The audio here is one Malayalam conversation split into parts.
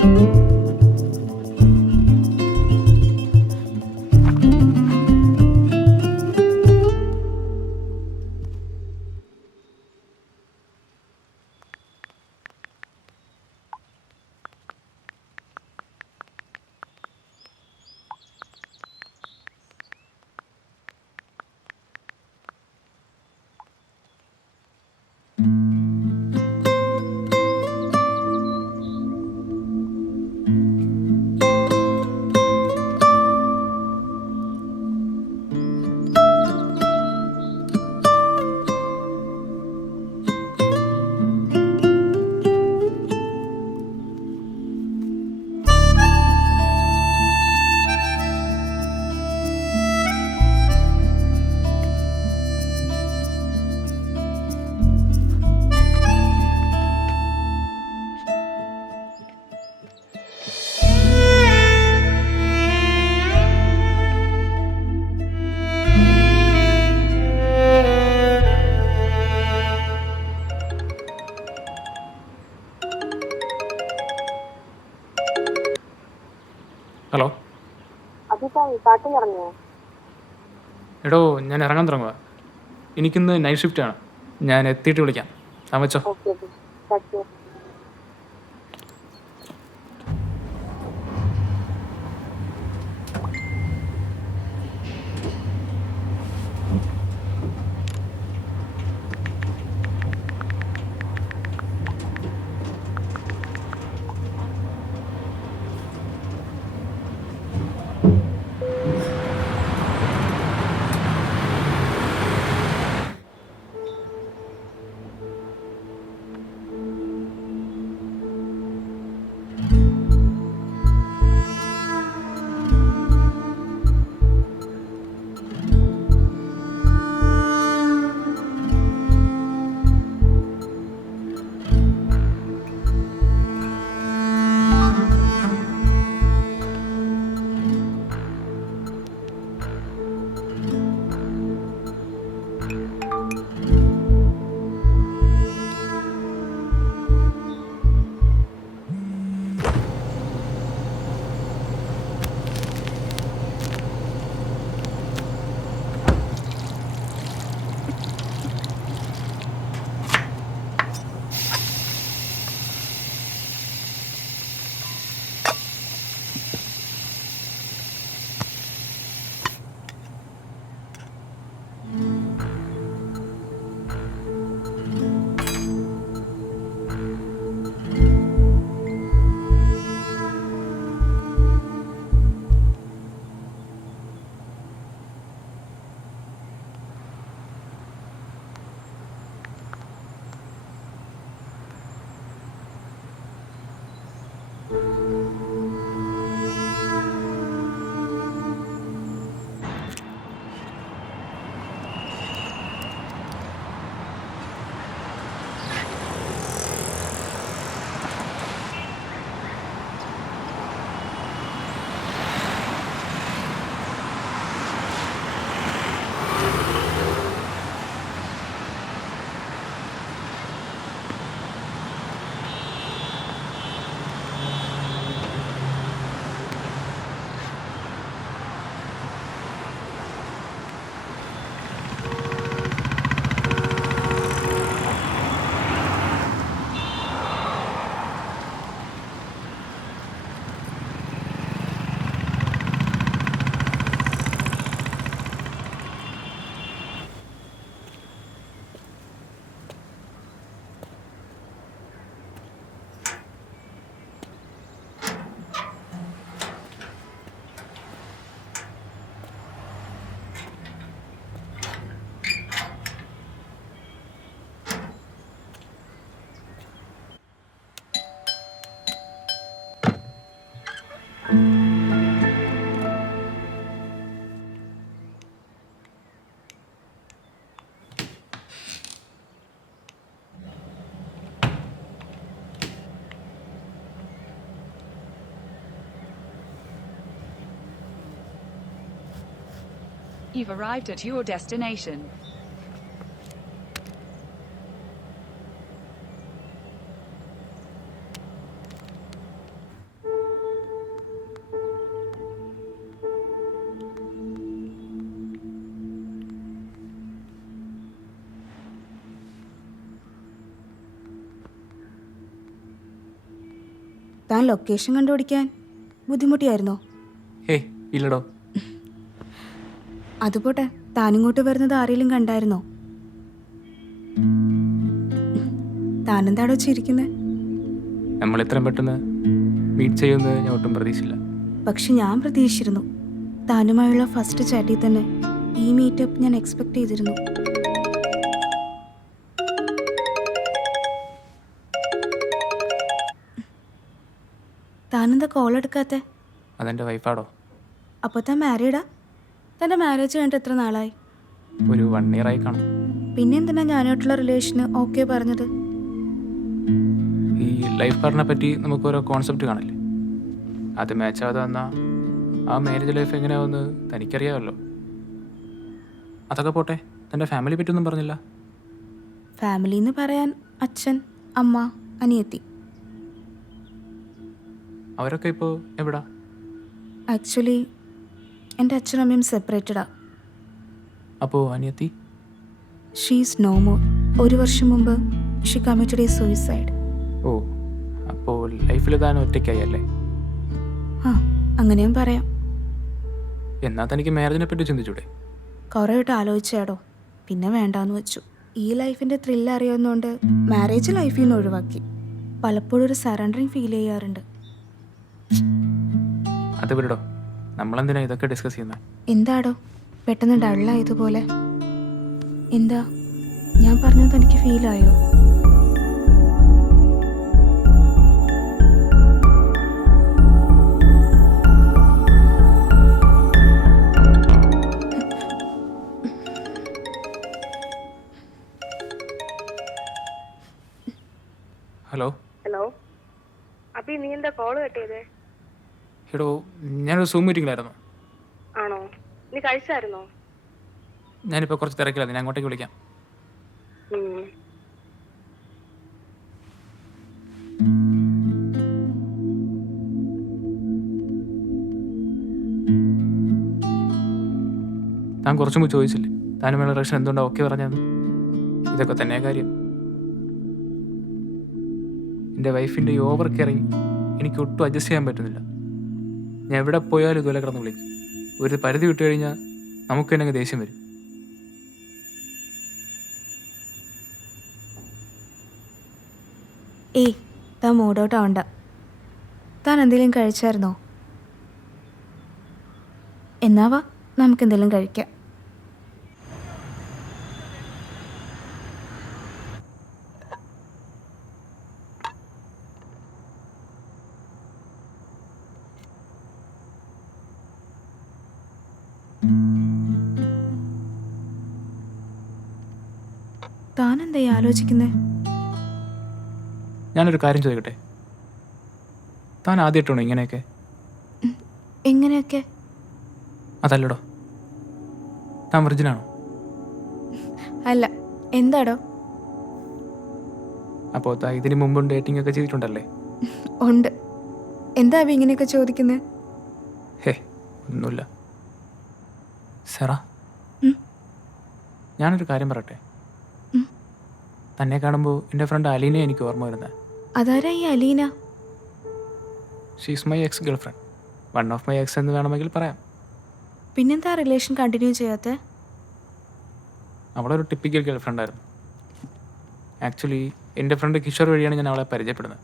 ഹലോ എടോ, ഞാൻ ഇറങ്ങാൻ തുടങ്ങുക. എനിക്കിന്ന് നൈറ്റ് ഷിഫ്റ്റാണ്. ഞാൻ എത്തിയിട്ട് വിളിക്കാം. താൻ വെച്ചോ. You've arrived at your destination. താൻ ലൊക്കേഷൻ കണ്ടുപിടിക്കാൻ ബുദ്ധിമുട്ടിയായിരുന്നോ? ഹേയ് ഇല്ലടോ. അതുപോട്ടെ, താനിങ്ങോട്ട് വരുന്നത് ആരെങ്കിലും കണ്ടായിരുന്നോ? താനെന്താടോ ചിരിക്കുന്നത്? നമ്മൾ ഇത്രയും പെട്ടെന്ന് മീറ്റ് ചെയ്യുന്നത് ഞാൻ ഒട്ടും പ്രതീക്ഷിച്ചില്ല. പക്ഷെ ഞാൻ പ്രതീക്ഷിച്ചിരുന്നു. താനുമായുള്ള ഫസ്റ്റ് ചാറ്റിൽ തന്നെ ഈ മീറ്റപ്പ് ഞാൻ എക്സ്പെക്ട് ചെയ്തിരുന്നു. താനെന്താ കോൾ എടുക്കാത്തെ? അതെൻ്റെ വൈഫാടോ. അപ്പോൾ താൻ മാരീഡാ? തൻ്റെ മാരേജ് കഴിഞ്ഞിട്ട് എത്ര നാളായി? ഒരു 1 year ആയി കാണും. പിന്നെ എന്തിനാ ഞാനായിട്ടുള്ള റിലേഷന് ഓക്കെ പറഞ്ഞത്? ഈ ലൈഫ് പാർട്ട്ണറെ പറ്റി നമുക്ക് ഓരോ കോൺസെപ്റ്റ് കാണില്ലേ, അത് മാച്ചാതെ വന്നാൽ ആ മാരേജ് ലൈഫ് എങ്ങനെയാവുമെന്ന് തനിക്കറിയാമല്ലോ. അതൊക്കെ പോട്ടെ, തൻ്റെ ഫാമിലി പറ്റിയൊന്നും പറഞ്ഞില്ല. ഫാമിലി എന്ന് പറയാൻ അച്ഛൻ, അമ്മ, അനിയത്തി. അവരൊക്കെ ഇപ്പോൾ എവിടാ? ആക്ച്വലി എൻ്റെ അച്ഛനും അമ്മയും സെപ്പറേറ്റഡാ. അപ്പോൾ അനിയത്തി? She's no more. 1 വർഷം മുമ്പ് ഷീ കമ്മിറ്റഡ് എ സൂയിസൈഡ്. ഓ, അപ്പോൾ ലൈഫിൽ താൻ ഒറ്റയ്ക്കായി അല്ലേ? ആ, അങ്ങനെയും പറയാം. എന്നാൽ തനിക്ക് മാരേജിനെ പറ്റി ചിന്തിച്ചൂടെ? കുറേ ആയിട്ട് ആലോചിച്ചാടോ, പിന്നെ വേണ്ടാന്ന് വെച്ചു. ഈ ലൈഫിൻ്റെ ത്രില്ല് അറിയാവുന്നതുകൊണ്ട് മാരേജ് ലൈഫിൽ നിന്ന് ഒഴിവാക്കി. പലപ്പോഴും ഒരു സറണ്ടറിങ് ഫീൽ ചെയ്യാറുണ്ട്. അത് വിടടോ, നമ്മളെന്തിനാ ഇതൊക്കെ ഡിസ്കസ് ചെയ്യുന്നത്? എന്താടോ പെട്ടെന്ന് ഡള്ളായതുപോലെ? എന്താ ഞാൻ പറഞ്ഞത് എനിക്ക് ഫീലായോ? ഹലോ. ഹലോ അപ്പി, നീ എന്താ കോള് കട്ടിയതേ? എടോ, ഞാനൊരു സൂം മീറ്റിങ്ങിലായിരുന്നു. ആണോ? നീ കഴിച്ചായിരുന്നോ? ഞാനിപ്പോൾ കുറച്ച് തിരക്കിലാണ്, ഞാൻ അങ്ങോട്ടേക്ക് വിളിക്കാം. താൻ കുറച്ചു മുമ്പ് ചോദിച്ചില്ലേ താനുമുള്ള റിലേഷൻ എന്തുകൊണ്ടാണ് ഓക്കെ പറഞ്ഞതെന്ന്? ഇതൊക്കെ തന്നെ കാര്യം. എൻ്റെ വൈഫിൻ്റെ ഈ ഓവർ കെയറിങ് എനിക്ക് ഒട്ടും അഡ്ജസ്റ്റ് ചെയ്യാൻ പറ്റുന്നില്ല. ഞാൻ എവിടെ പോയാലും ഇതുപോലെ കിടന്ന് വിളിക്കും. ഒരു പരിധി വിട്ട് കഴിഞ്ഞാൽ നമുക്ക് തന്നെ ദേഷ്യം വരും. ഏയ്, താൻ മൂഡൗട്ട് ആവണ്ട. താൻ എന്തെങ്കിലും കഴിച്ചായിരുന്നോ? എന്നാവാ നമുക്കെന്തെങ്കിലും കഴിക്കാം. താനെന്തായി ആലോചിക്കുന്നേ? ഞാനൊരു കാര്യം ചോദിക്കട്ടെ, താൻ ആദ്യമായിട്ടാണോ ഇങ്ങനെയൊക്കെ? എങ്ങനെയൊക്കെ? അതല്ലടോ, താൻ വിർജിനാണോ? അല്ല. എന്താടോ? അപ്പോൾ താ ഇതിന് മുമ്പും ഡേറ്റിംഗ് ഒക്കെ ചെയ്തിട്ടുണ്ടല്ലേ? ഉണ്ട്. എന്താ അഭി ഇങ്ങനെയൊക്കെ ചോദിക്കുന്നത്? ഹേ, ഒന്നുമില്ല. സെറ, ഉം. ഞാനൊരു കാര്യം പറയട്ടെ. ഉം. തന്നെ കാണുമ്പോൾ എൻ്റെ ഫ്രണ്ട് അലീനയെ എനിക്ക് ഓർമ്മ വരുന്നത്. അതാരാ ഈ Aleena? She's my ex girl friend. 1 of my ex എന്ന് വേണമെങ്കിൽ പറയാം. പിന്നെന്താ റിലേഷൻ കണ്ടിന്യൂ ചെയ്യാത്ത? അവളൊരു ടിപ്പിക്കൽ ഗേൾ ഫ്രണ്ടായിരുന്നു. ആക്ച്വലി എൻ്റെ ഫ്രണ്ട് കിഷോർ വഴിയാണ് ഞാൻ അവളെ പരിചയപ്പെടുന്നത്.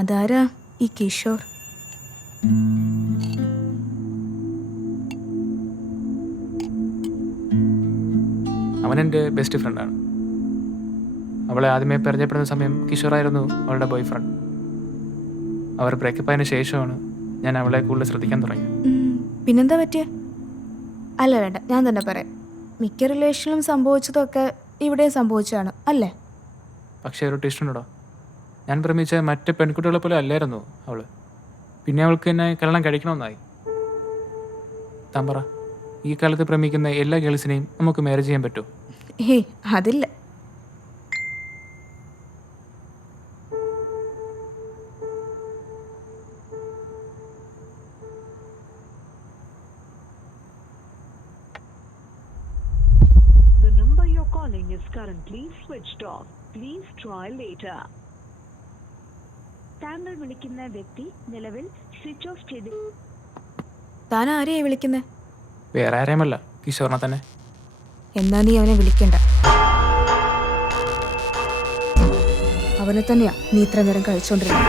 അതാരാ ഈ കിഷോർ? അവൻ എൻ്റെ ബെസ്റ്റ് ഫ്രണ്ടാണ്. അവളെ ആദ്യമേ പരിചയപ്പെടുന്ന സമയം കിഷോറായിരുന്നു അവളുടെ ബോയ് ഫ്രണ്ട്. അവർ ബ്രേക്കപ്പ് ആയതിനു ശേഷമാണ് ഞാൻ അവളെ കൂടുതൽ ശ്രദ്ധിക്കാൻ തുടങ്ങിയത്. പിന്നെന്താ പറ്റിയ? അല്ല വേണ്ട, ഞാൻ തന്നെ പറയാം. മിക്ക റിലേഷനിലും സംഭവിച്ചതൊക്കെ ഇവിടെയും സംഭവിച്ചതാണ് അല്ലേ? പക്ഷേ ഒരു ടെസ്റ്റ് ഉണ്ടോ, ഞാൻ പ്രേമിച്ച മറ്റ് പെൺകുട്ടികളെ പോലെ അല്ലായിരുന്നു അവൾ. പിന്നെ അവൾക്ക് എന്നെ കല്യാണം കഴിക്കണമെന്നായി. താൻ പറ, ഈ കാലത്ത് പ്രേമിക്കുന്ന എല്ലാ ഗേൾസിനെയും നമുക്ക് മാരേജ് ചെയ്യാൻ പറ്റുമോ? ഏയ്, അതില്ല. The number you're calling is currently switched off. Please try later. താങ്കൾ വിളിക്കുന്ന വ്യക്തി നിലവിൽ സ്വിച്ച് ഓഫ് ചെയ്ത്. താൻ ആരെയായി വിളിക്കുന്നത്? വേറെ ആരെയുമല്ല, കിഷോറിനെ തന്നെ. എന്നാ നീ അവനെ വിളിക്കണ്ട. അവനെ തന്നെയാ നീ ഇത്ര നേരം കഴിച്ചോണ്ടിരുന്നത്.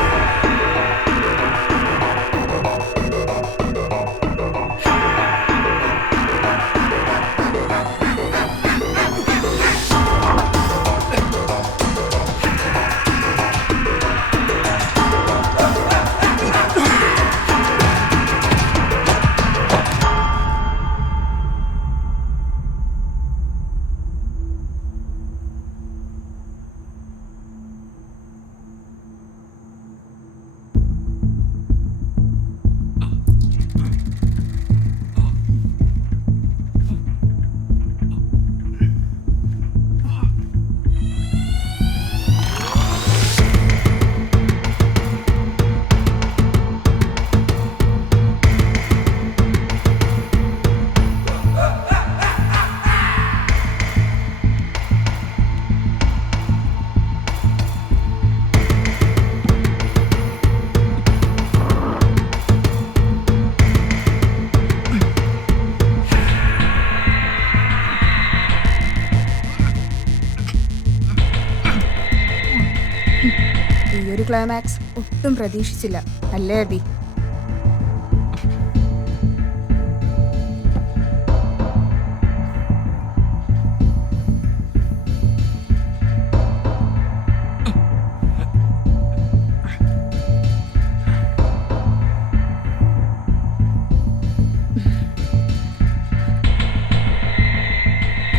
ഈ ഒരു ക്ലൈമാക്സ് ഒട്ടും പ്രതീക്ഷിച്ചില്ല അല്ലേ അബി?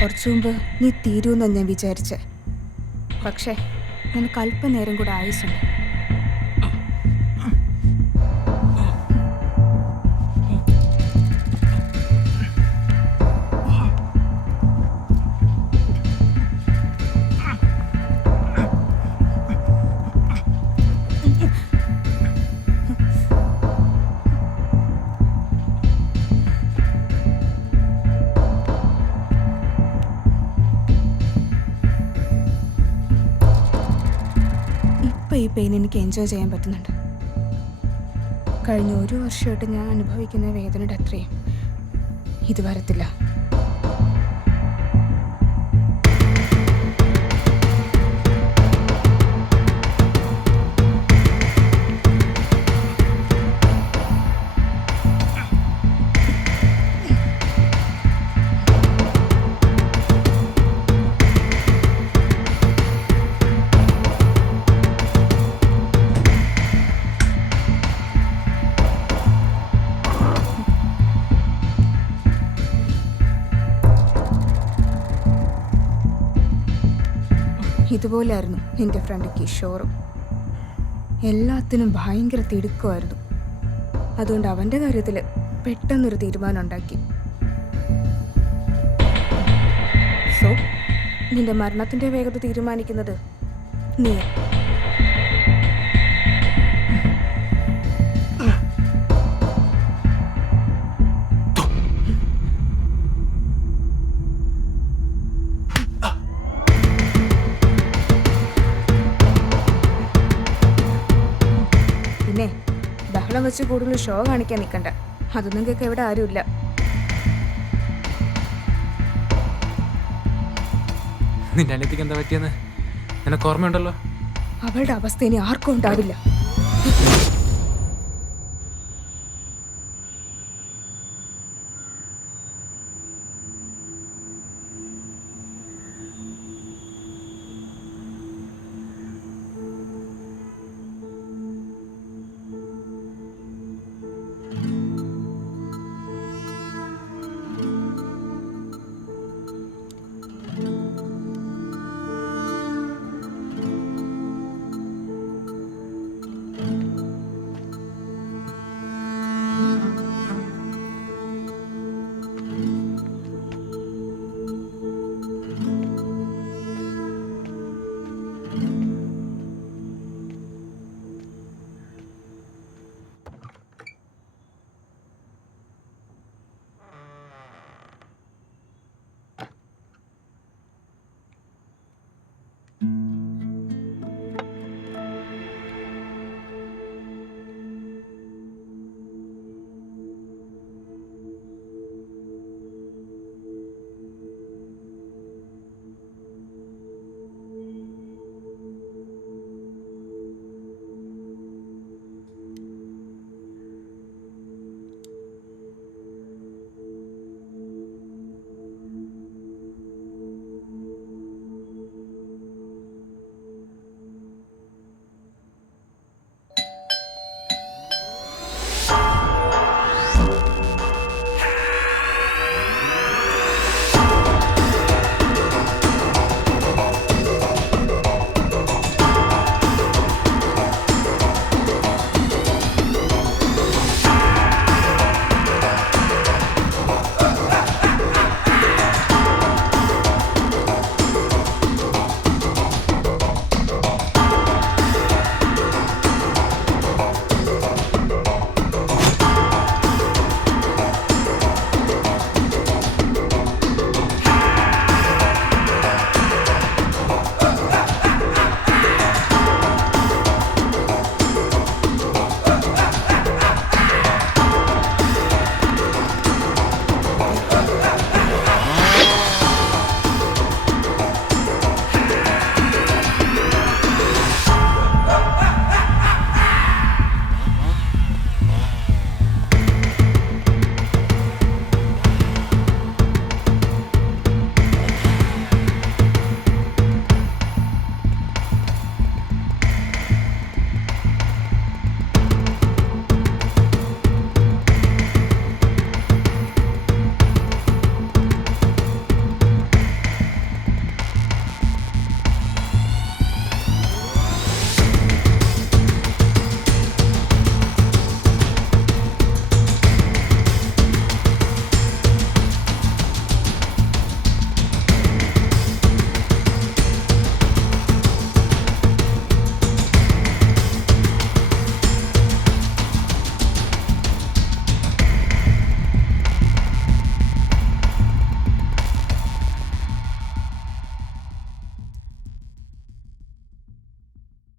കുറച്ചു മുമ്പ് നീ തീരുമെന്നാണ് ഞാൻ വിചാരിച്ചേ. പക്ഷേ നിനക്ക് അല്പനേരം കൂടെ ആയുസുണ്ട്. ഈ പെയിൻ എനിക്ക് എൻജോയ് ചെയ്യാൻ പറ്റുന്നുണ്ട്. കഴിഞ്ഞ ഒരു വർഷമായിട്ട് ഞാൻ അനുഭവിക്കുന്ന വേദനയുടെ അത്രയും ഇത് വരത്തില്ല. ഇതുപോലെയായിരുന്നു എൻ്റെ ഫ്രണ്ട് കിഷോറും. എല്ലാത്തിനും ഭയങ്കര തിടുക്കമായിരുന്നു. അതുകൊണ്ട് അവൻ്റെ കാര്യത്തിൽ പെട്ടെന്നൊരു തീരുമാനം ഉണ്ടാക്കി. സോ നിന്റെ മരണത്തിൻ്റെ വേഗത തീരുമാനിക്കുന്നത് നീ. പിന്നെ ബഹളം വെച്ച് കൂടുതൽ ഷോ കാണിക്കാൻ നിൽക്കണ്ട. അത് നിങ്ങൾക്ക് ഇവിടെ ആരുമില്ല. നിന്റെ അനിയത്തിക്ക് എന്താ പറ്റിയെന്ന് നിനക്ക് ഓർമ്മയുണ്ടല്ലോ. അവളുടെ അവസ്ഥ ഇനി ആർക്കും ഉണ്ടാവില്ല.